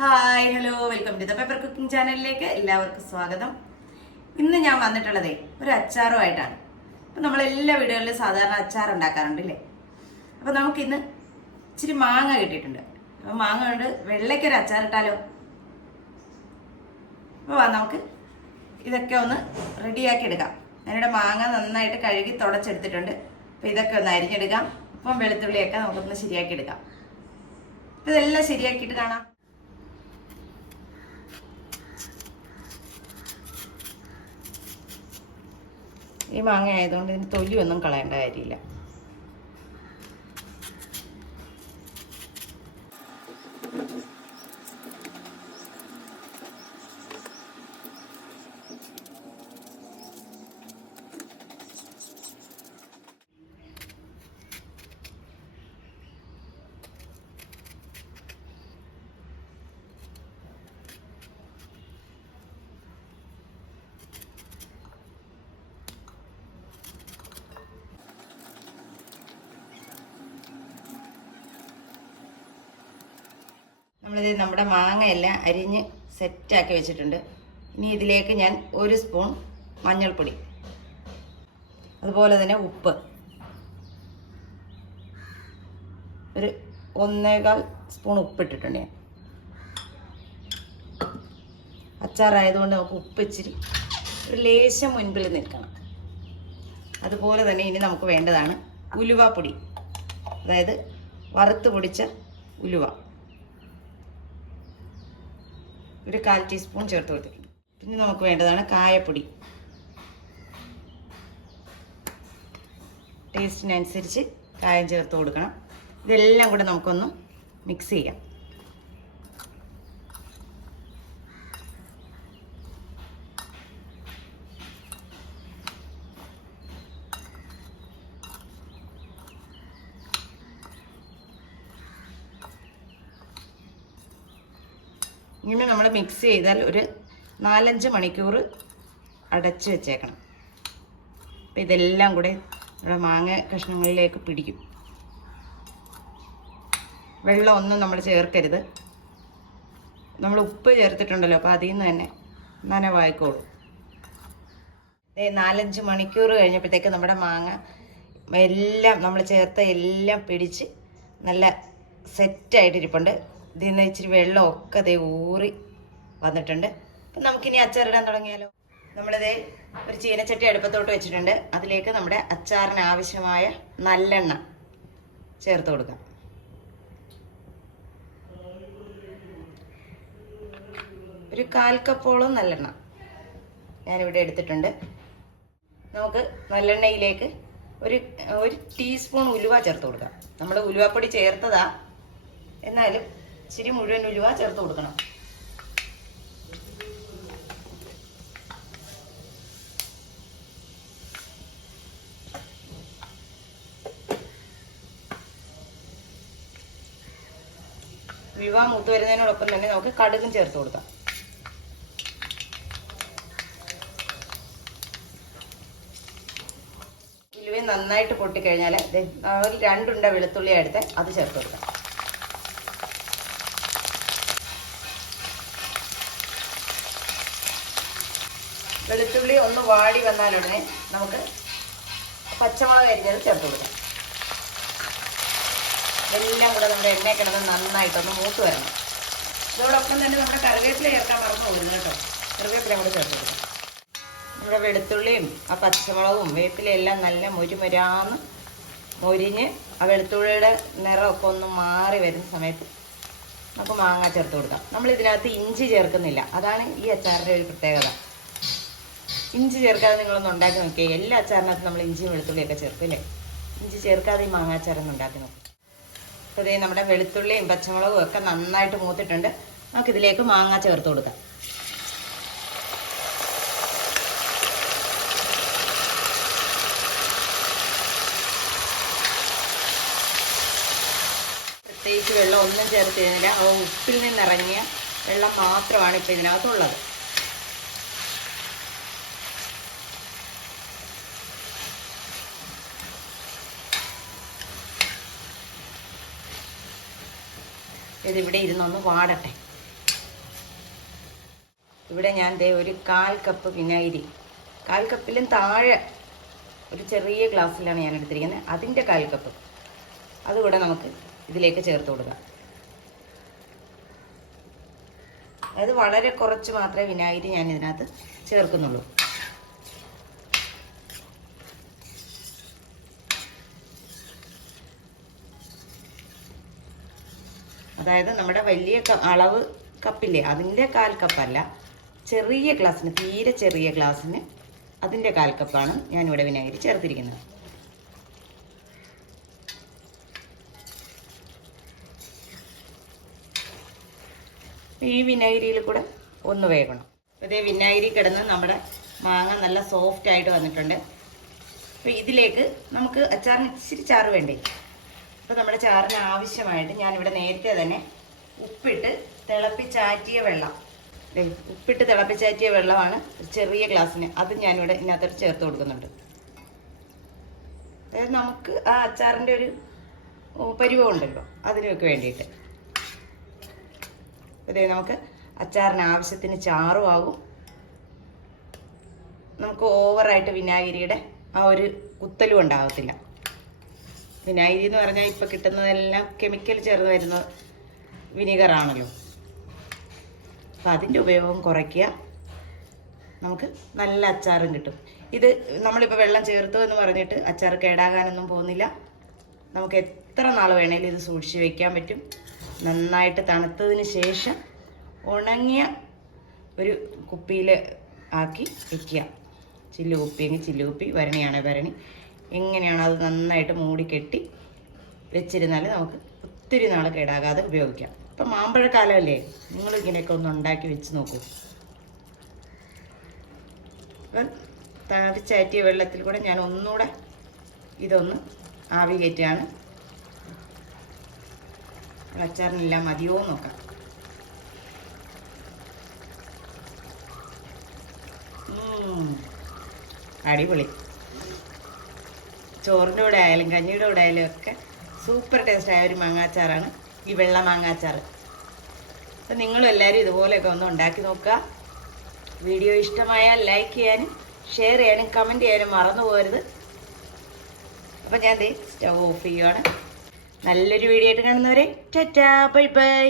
Hi hello welcome to the paper cooking ചാനലിലേക്ക് എല്ലാവർക്കും സ്വാഗതം. ഇന്ന് ഞാൻ വന്നിട്ടുള്ളതേ ഒരു അച്ചാറുമായിട്ടാണ്. അപ്പം നമ്മളെല്ലാ വീടുകളിലും സാധാരണ അച്ചാർ ഉണ്ടാക്കാറുണ്ടല്ലേ. അപ്പം നമുക്കിന്ന് ഇച്ചിരി മാങ്ങ കിട്ടിയിട്ടുണ്ട്. അപ്പം മാങ്ങ കൊണ്ട് വെള്ളയ്ക്കൊരു അച്ചാറിട്ടാലോ. അപ്പോൾ നമുക്ക് ഇതൊക്കെ ഒന്ന് റെഡിയാക്കി എടുക്കാം. ഞാനിവിടെ മാങ്ങ നന്നായിട്ട് കഴുകി തുടച്ചെടുത്തിട്ടുണ്ട്. അപ്പോൾ ഇതൊക്കെ ഒന്ന് അരിഞ്ഞെടുക്കാം. അപ്പം വെളുത്തുള്ളിയൊക്കെ നമുക്കൊന്ന് ശരിയാക്കി എടുക്കാം. ഇതെല്ലാം ശരിയാക്കിയിട്ട് കാണാം. ഈ മാങ്ങ ആയതുകൊണ്ട് ഇതിന് തൊലിയൊന്നും കളയേണ്ട കാര്യമില്ല. നമ്മളിത് നമ്മുടെ മാങ്ങയെല്ലാം അരിഞ്ഞ് സെറ്റാക്കി വെച്ചിട്ടുണ്ട്. ഇനി ഇതിലേക്ക് ഞാൻ 1 സ്പൂൺ മഞ്ഞൾപ്പൊടി, അതുപോലെ തന്നെ ഉപ്പ്, ഒരു 1.25 സ്പൂൺ ഉപ്പിട്ടിട്ടുണ്ട്. ഞാൻ അച്ചാറായതുകൊണ്ട് നമുക്ക് ഉപ്പ് ഇച്ചിരി ഒരു ലേശം മുൻപിൽ നിൽക്കണം. അതുപോലെ തന്നെ ഇനി നമുക്ക് വേണ്ടതാണ് ഉലുവാപ്പൊടി, അതായത് വറുത്ത് പൊടിച്ച ഉലുവ, ഒരു 1/4 ടീസ്പൂൺ ചേർത്ത് കൊടുത്തിട്ടുണ്ട്. പിന്നെ നമുക്ക് വേണ്ടതാണ് കായപ്പൊടി, ടേസ്റ്റിനനുസരിച്ച് കായം ചേർത്ത് കൊടുക്കണം. ഇതെല്ലാം കൂടെ നമുക്കൊന്ന് മിക്സ് ചെയ്യാം. ഇങ്ങനെ നമ്മൾ മിക്സ് ചെയ്താൽ ഒരു 4-5 മണിക്കൂർ അടച്ച് വെച്ചേക്കണം. അപ്പം ഇതെല്ലാം കൂടെ നമ്മുടെ മാങ്ങ കഷ്ണങ്ങളിലേക്ക് പിടിക്കും. വെള്ളമൊന്നും നമ്മൾ ചേർക്കരുത്. നമ്മൾ ഉപ്പ് ചേർത്തിട്ടുണ്ടല്ലോ, അപ്പോൾ അതിൽ നിന്ന് തന്നെ നനവായിക്കോളും. 4-5 മണിക്കൂർ കഴിഞ്ഞപ്പോഴത്തേക്ക് നമ്മുടെ മാങ്ങ എല്ലാം നമ്മൾ ചേർത്ത എല്ലാം പിടിച്ച് നല്ല സെറ്റായിട്ടിരിപ്പുണ്ട്. ഇതിൽ നിന്ന് ഇച്ചിരി വെള്ളമൊക്കെ ഊറി വന്നിട്ടുണ്ട്. അപ്പം നമുക്കിനി അച്ചാറിടാൻ തുടങ്ങിയാലോ. നമ്മളിത് ഒരു ചീനച്ചട്ടി അടുപ്പത്തോട്ട് വെച്ചിട്ടുണ്ട്. അതിലേക്ക് നമ്മുടെ അച്ചാറിന് ആവശ്യമായ നല്ലെണ്ണ ചേർത്ത് കൊടുക്കാം. ഒരു 1/4 കപ്പോളം നല്ലെണ്ണ ഞാനിവിടെ എടുത്തിട്ടുണ്ട്. നമുക്ക് നല്ലെണ്ണയിലേക്ക് ഒരു ടീസ്പൂൺ ഉലുവ ചേർത്ത് കൊടുക്കാം. നമ്മൾ ഉലുവാപ്പൊടി ചേർത്തതാ, എന്നാലും ഇച്ചിരി മുഴുവൻ ഉലുവ ചേർത്ത് കൊടുക്കണം. ഉലുവ മൂത്ത് വരുന്നതിനോടൊപ്പം തന്നെ നമുക്ക് കടുകും ചേർത്ത് കൊടുക്കാം. ഉലുവ നന്നായിട്ട് പൊട്ടിക്കഴിഞ്ഞാൽ 2 ഉണ്ട വെളുത്തുള്ളി എടുത്ത് അത് ചേർത്ത് കൊടുക്കാം. വെളുത്തുള്ളി ഒന്ന് വാടി വന്നാലുടനെ നമുക്ക് പച്ചമുളക് അരിഞ്ഞത് ചേർത്ത് കൊടുക്കാം. എല്ലാം കൂടെ നമ്മുടെ എണ്ണ കിടന്ന് നന്നായിട്ടൊന്ന് മൂത്ത് വരണം. ഇതോടൊപ്പം തന്നെ നമ്മുടെ കറിവേപ്പില ചേർക്കാൻ മറന്നു പോകുന്നു കേട്ടോ. കറിവേപ്പില കൂടെ ചേർത്ത് കൊടുക്കാം. നമ്മുടെ വെളുത്തുള്ളിയും ആ പച്ചമുളകും വേപ്പിലയും എല്ലാം നല്ല മുരിമുരാന്ന് മൊരിഞ്ഞ് ആ വെളുത്തുള്ളിയുടെ നിറമൊക്കെ ഒന്ന് മാറി വരുന്ന സമയത്ത് നമുക്ക് മാങ്ങ ചേർത്ത് കൊടുക്കാം. നമ്മളിതിനകത്ത് ഇഞ്ചി ചേർക്കുന്നില്ല. അതാണ് ഈ അച്ചാറിൻ്റെ ഒരു പ്രത്യേകത. ഇഞ്ചി ചേർക്കാതെ നിങ്ങളൊന്ന് ഉണ്ടാക്കി നോക്കിയേ. എല്ലാ അച്ചാറിനകത്തും നമ്മൾ ഇഞ്ചിയും വെളുത്തുള്ളിയൊക്കെ ചേർക്കും അല്ലേ. ഇഞ്ചി ചേർക്കാതെ ഈ മാങ്ങാച്ചാറൊന്ന് ഉണ്ടാക്കി നോക്കും. അപ്പോൾ ഇതേ നമ്മുടെ വെളുത്തുള്ളിയും പച്ചമുളകും ഒക്കെ നന്നായിട്ട് മൂത്തിട്ടുണ്ട്. നമുക്കിതിലേക്ക് മാങ്ങ ചേർത്ത് കൊടുക്കാം. പ്രത്യേകിച്ച് വെള്ളം ഒന്നും ചേർത്തിരുന്നില്ല. ആ ഉപ്പിൽ നിന്നിറങ്ങിയ വെള്ളം മാത്രമാണ് ഇപ്പോൾ ഇതിനകത്തുള്ളത്. ഇതിവിടെ ഇരുന്നൊന്ന് വാടട്ടെ. ഇവിടെ ഞാൻ ദേ ഒരു 1/4 കപ്പ് വിനാഗിരി, 1/4 കപ്പിലും താഴെ ഒരു ചെറിയ ഗ്ലാസ്സിലാണ് ഞാൻ എടുത്തിരിക്കുന്നത്, അതിൻ്റെ 1/4 കപ്പ് അതുകൂടെ നമുക്ക് ഇതിലേക്ക് ചേർത്ത് കൊടുക്കാം. അതായത് വളരെ കുറച്ച് മാത്രമേ വിനാഗിരി ഞാൻ ഇതിനകത്ത് ചേർക്കുന്നുള്ളൂ. അതായത് നമ്മുടെ വലിയ അളവ് കപ്പില്ലേ അതിൻ്റെ 1/4 കപ്പല്ല, ചെറിയ ഗ്ലാസ്സിന്, തീരെ ചെറിയ ഗ്ലാസ്സിന് അതിൻ്റെ 1/4 കപ്പാണ് ഞാനിവിടെ വിനാഗിരി ചേർത്തിരിക്കുന്നത്. ഈ വിനാഗിരിയിൽ കൂടെ ഒന്ന് വേകണം. അതേ വിനാഗിരി കിടന്ന് നമ്മുടെ മാങ്ങ നല്ല സോഫ്റ്റ് ആയിട്ട് വന്നിട്ടുണ്ട്. അപ്പോൾ ഇതിലേക്ക് നമുക്ക് അച്ചാറിന് ഇച്ചിരി ചാറ് വേണ്ടേ. അപ്പോൾ നമ്മുടെ ചാറിന് ആവശ്യമായിട്ട് ഞാനിവിടെ നേരത്തെ തന്നെ ഉപ്പിട്ട് തിളപ്പിച്ചാറ്റിയ വെള്ളം, ഉപ്പിട്ട് തിളപ്പിച്ചാറ്റിയ വെള്ളമാണ് ചെറിയ ഗ്ലാസ്സിന്, അത് ഞാനിവിടെ ഇതിനകത്തോട്ട് ചേർത്ത് കൊടുക്കുന്നുണ്ട്. അതായത് നമുക്ക് ആ അച്ചാറിൻ്റെ ഒരു പരിവമുണ്ടല്ലോ അതിനൊക്കെ വേണ്ടിയിട്ട്. അതേ നമുക്ക് അച്ചാറിന് ആവശ്യത്തിന് ചാറും ആകും, നമുക്ക് ഓവറായിട്ട് വിനാഗിരിയുടെ ആ ഒരു കുത്തലും ഉണ്ടാകത്തില്ല. വിനാഗിരി എന്ന് പറഞ്ഞാൽ ഇപ്പോൾ കിട്ടുന്നതെല്ലാം കെമിക്കൽ ചേർന്ന് വരുന്ന വിനീഗറാണല്ലോ. അപ്പം അതിൻ്റെ ഉപയോഗം കുറയ്ക്കുക, നമുക്ക് നല്ല അച്ചാറും കിട്ടും. ഇത് നമ്മളിപ്പോൾ വെള്ളം ചേർത്തു എന്ന് പറഞ്ഞിട്ട് അച്ചാർ കേടാകാനൊന്നും പോകുന്നില്ല. നമുക്ക് എത്ര നാൾ വേണേലും ഇത് സൂക്ഷിച്ച് വയ്ക്കാൻ പറ്റും. നന്നായിട്ട് തണുത്തതിന് ശേഷം ഉണങ്ങിയ ഒരു കുപ്പിയിൽ ആക്കി വയ്ക്കുക. ചില്ലുകുപ്പിയെങ്കിൽ ചില്ലുകുപ്പി, ഭരണിയാണെങ്കിൽ ഭരണി, എങ്ങനെയാണ് അത് നന്നായിട്ട് മൂടി കെട്ടി വെച്ചിരുന്നാൽ നമുക്ക് ഒത്തിരി നാൾ കേടാകാതെ ഉപയോഗിക്കാം. ഇപ്പം മാമ്പഴക്കാലമല്ലേ, നിങ്ങളിങ്ങനെയൊക്കെ ഒന്ന് ഉണ്ടാക്കി വെച്ച് നോക്കൂ. അപ്പം തണുപ്പിച്ചാറ്റിയ വെള്ളത്തിൽ കൂടെ ഞാൻ ഒന്നുകൂടെ ഇതൊന്ന് ആവി കയറ്റുകയാണ്. അച്ചാറിനെല്ലാം മതിയോ നോക്കാം. അടിപൊളി. ചോറിൻ്റെ കൂടെ ആയാലും കഞ്ഞിയുടെ കൂടെ ആയാലും ഒക്കെ സൂപ്പർ ടേസ്റ്റായ ഒരു മാങ്ങാച്ചാറാണ് ഈ വെള്ള മാങ്ങാച്ചാർ. അപ്പം നിങ്ങളും എല്ലാവരും ഇതുപോലെയൊക്കെ ഒന്ന് ഉണ്ടാക്കി നോക്കുക. വീഡിയോ ഇഷ്ടമായാൽ ലൈക്ക് ചെയ്യാനും ഷെയർ ചെയ്യാനും കമൻറ്റ് ചെയ്യാനും മറന്നു പോകരുത്. അപ്പം ഞാൻ സ്റ്റവ് ഓഫ് ചെയ്യുകയാണ്. നല്ലൊരു വീഡിയോ ആയിട്ട് കാണുന്നവരെ ടാറ്റാ, ബൈ ബൈ.